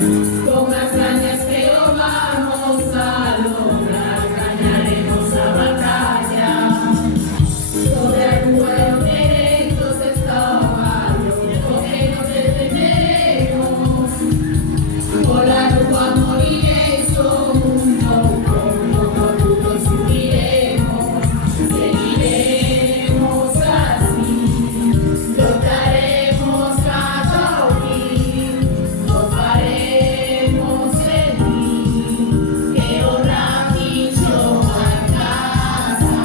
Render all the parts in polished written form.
Con hazañas que lo vamos a lograr, ganaremos la batalla. Sobre el vuelo directos estaba yo, con que nos detenemos. Volar o a morir es un poco duro subiremos. Seguiremos así, flotaremos hasta oír. Lo faremos en mí, que ahora picho a casa.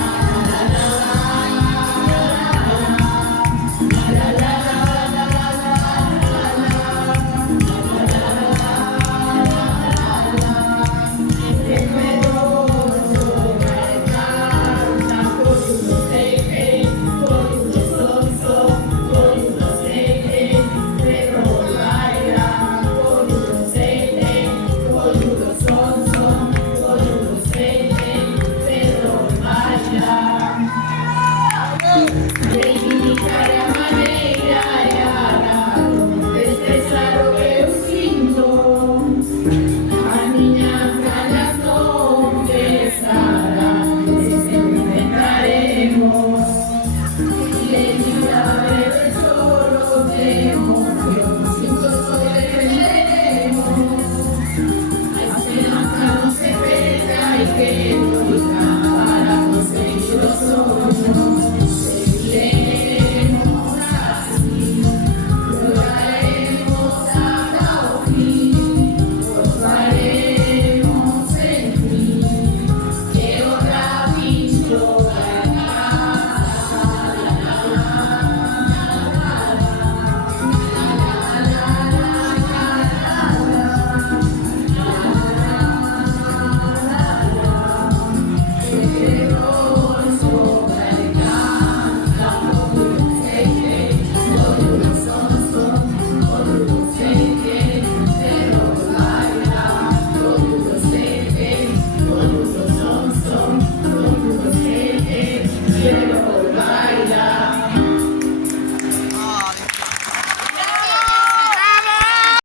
Reivindicar a maneira e arado, expressar o que eu sinto. A minha falha confessará, e sempre tentaremos. Evitar el choro de mundo, juntos lo defenderemos. A esperanza no se pega, hay que luchar para conseguir los sueños. Seguiremos así, lograremos hasta el fin, gozaremos en ti, que ahora visto la